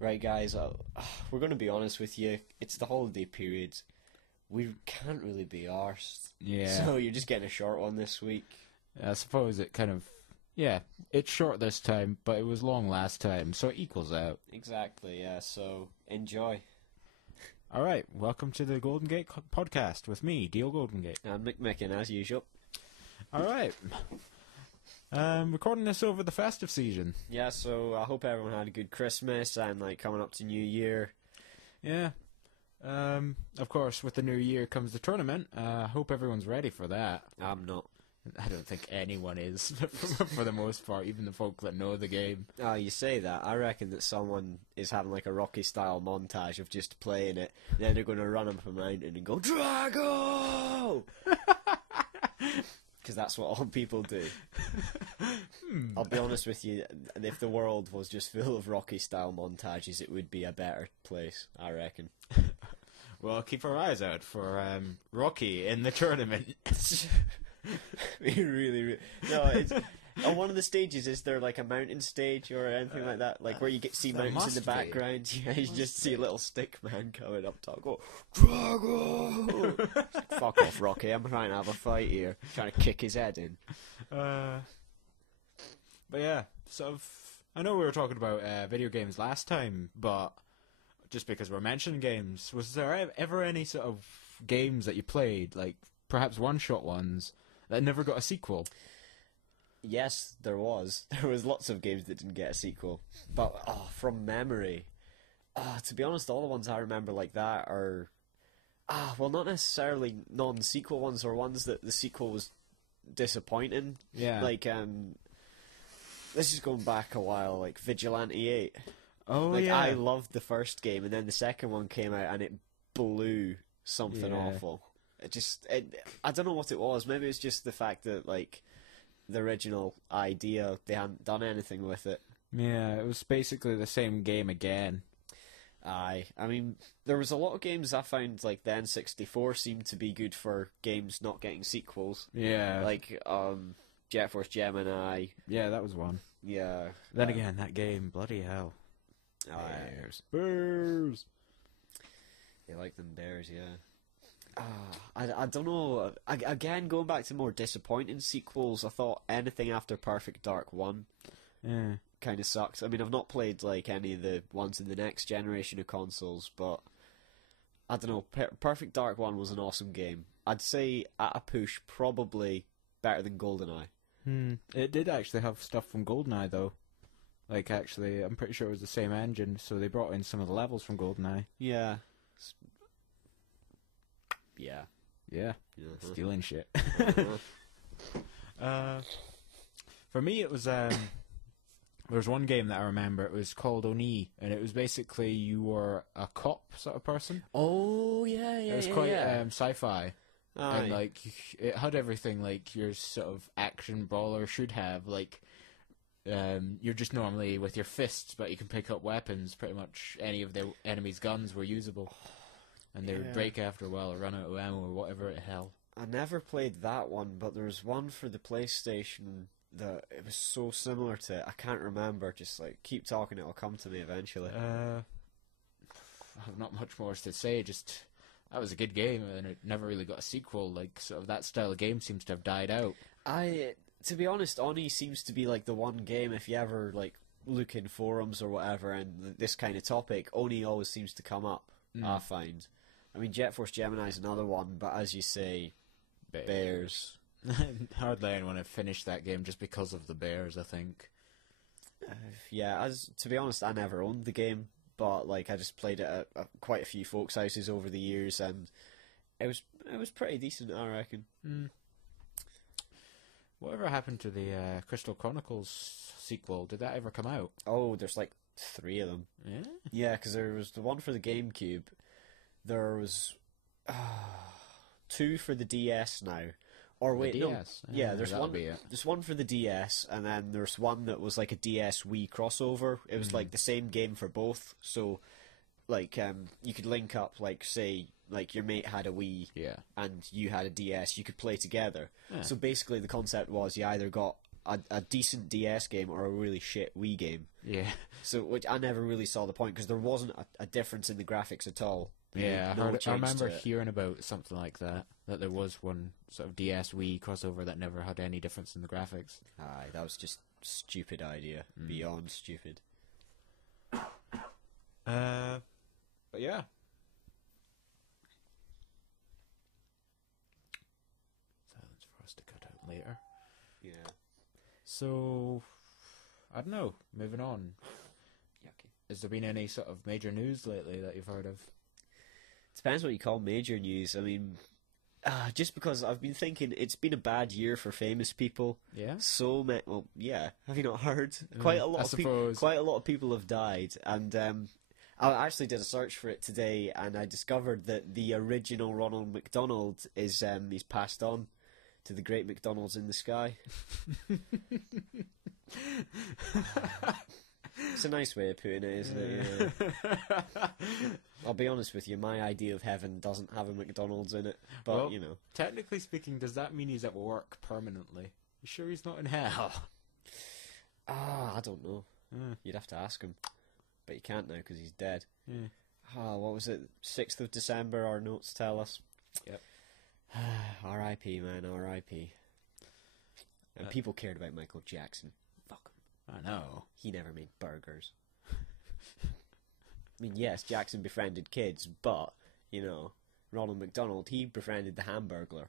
Right, guys, we're going to be honest with you. It's the holiday period. We can't really be arsed. Yeah. So you're just getting a short one this week. I suppose it kind of, yeah, it's short this time, but it was long last time, so it equals out. Exactly, yeah, so enjoy. All right, welcome to the Golden Gate podcast with me, Deal Golden Gate. And Mick Mickin, as usual. All right. Recording this over the festive season. Yeah, so I hope everyone had a good Christmas and, coming up to New Year. Yeah. Of course, with the new year comes the tournament. I hope everyone's ready for that. I'm not. I don't think anyone is, for the most part, even the folk that know the game. You say that. I reckon that someone is having like a Rocky-style montage of just playing it. Then they're going to run up a mountain and go, Drago! Because that's what all people do. I'll be honest with you, if the world was just full of Rocky-style montages, it would be a better place, I reckon. Well, keep our eyes out for Rocky in the tournament. really. No, it's on one of the stages. Is there like a mountain stage or anything like that? Like where you get to see mountains in the background. Yeah, you just see a little stick man coming up top. Go, Drago! Fuck off, Rocky! I'm trying to have a fight here. Trying to kick his head in. But yeah, sort of. I know we were talking about video games last time, but just because we're mentioning games, was there ever any sort of games that you played, like perhaps one-shot ones, that never got a sequel? Yes, there was. There was lots of games that didn't get a sequel. But, from memory, to be honest, all the ones I remember like that are, well, not necessarily non-sequel ones, or ones that the sequel was disappointing. Yeah. Like, this is going back a while, like Vigilante 8. Oh, Like, yeah. I loved the first game, and then the second one came out, and it blew something Yeah. awful. I don't know what it was. Maybe it's just the fact that, like, the original idea, they hadn't done anything with it. Yeah, it was basically the same game again. I mean, there was a lot of games I found, like, the N64 seemed to be good for games not getting sequels. Yeah. Like, Jet Force Gemini. Yeah, that was one. Yeah. Then again, that game, bloody hell. Bears. Bears! They like them bears, yeah. I don't know. Again, going back to more disappointing sequels, I thought anything after Perfect Dark 1 Yeah. kind of sucked. I mean, I've not played like any of the ones in the next generation of consoles, but I don't know. Perfect Dark 1 was an awesome game. I'd say at a push, probably better than GoldenEye. It did actually have stuff from GoldenEye, though. Like, actually, I'm pretty sure it was the same engine, so they brought in some of the levels from GoldenEye. Yeah. Yeah. Yeah. Uh-huh. Stealing shit. Uh-huh. For me, it was there was one game that I remember. It was called Oni, and it was basically you were a cop sort of person. Oh, yeah. It was quite sci-fi, Aye. and like it had everything like your sort of action brawler should have. Like, you're just normally with your fists, but you can pick up weapons. Pretty much any of the enemy's guns were usable, and they would Yeah. break after a while or run out of ammo or whatever the hell. I never played that one, but there was one for the PlayStation that it was so similar to it. I can't remember. Just like keep talking, it'll come to me eventually. I have not much more to say. Just that was a good game, and it never really got a sequel. Like, sort of that style of game seems to have died out. To be honest, Oni seems to be like the one game. If you ever like look in forums or whatever, and this kind of topic, Oni always seems to come up. I find. I mean, Jet Force Gemini is another one, but as you say, bears. Hardly anyone have finished that game just because of the bears, I think. Yeah, to be honest, I never owned the game, but like I just played it at quite a few folks' houses over the years, and it was pretty decent, I reckon. Whatever happened to the Crystal Chronicles sequel? Did that ever come out? Oh, there's like 3 of them. Yeah? Yeah, because there was the one for the GameCube. There was 2 for the DS now. Or wait, the no. DS? Yeah, there's that'll one. be it. There's one for the DS, and then there's one that was like a DS Wii crossover. It was like the same game for both. So, like, you could link up, like, say, like your mate had a Wii, Yeah. and you had a DS. You could play together. Yeah. So basically, the concept was you either got a decent DS game or a really shit Wii game. Yeah. So, which I never really saw the point, because there wasn't a difference in the graphics at all. Yeah, No I change remember to it. hearing about something like that. That there was one sort of DS Wii crossover that never had any difference in the graphics. Aye, that was just stupid idea. Beyond stupid. But yeah. Silence for us to cut out later. Yeah. So, I don't know. Moving on. Yucky. Has there been any sort of major news lately that you've heard of? Depends what you call major news. I mean, just because I've been thinking it's been a bad year for famous people. Yeah. So many. Well, yeah. Have you not heard? Quite a lot I of people. suppose. Quite a lot of people have died, and I actually did a search for it today, and I discovered that the original Ronald McDonald is he's passed on to the great McDonald's in the sky. It's a nice way of putting it, isn't it? Yeah. I'll be honest with you, my idea of heaven doesn't have a McDonald's in it, but Well, you know. Technically speaking, does that mean he's at work permanently? You sure he's not in hell? I don't know. Hmm. You'd have to ask him, but you can't now because he's dead. Yeah. What was it? 6th of December, our notes tell us. Yep. R.I.P. man, R.I.P. And people cared about Michael Jackson. Fuck him. I know. He never made burgers. I mean, yes, Jackson befriended kids, but, you know, Ronald McDonald, he befriended the Hamburglar.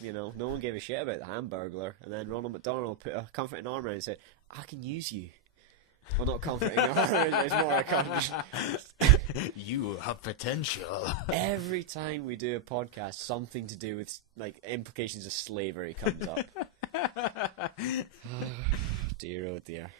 You know, no one gave a shit about the Hamburglar, and then Ronald McDonald put a comforting arm around and said, I can use you. Well, not comforting arm, it's more a comforting... You have potential. Every time we do a podcast, something to do with, like, implications of slavery comes up. Dear, oh dear.